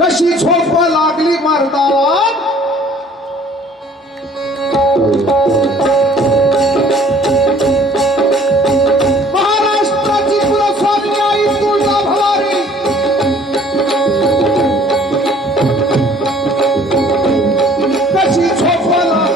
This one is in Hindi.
कशी छोपा लागली मरदारा महाराष्ट्राची प्रसन्न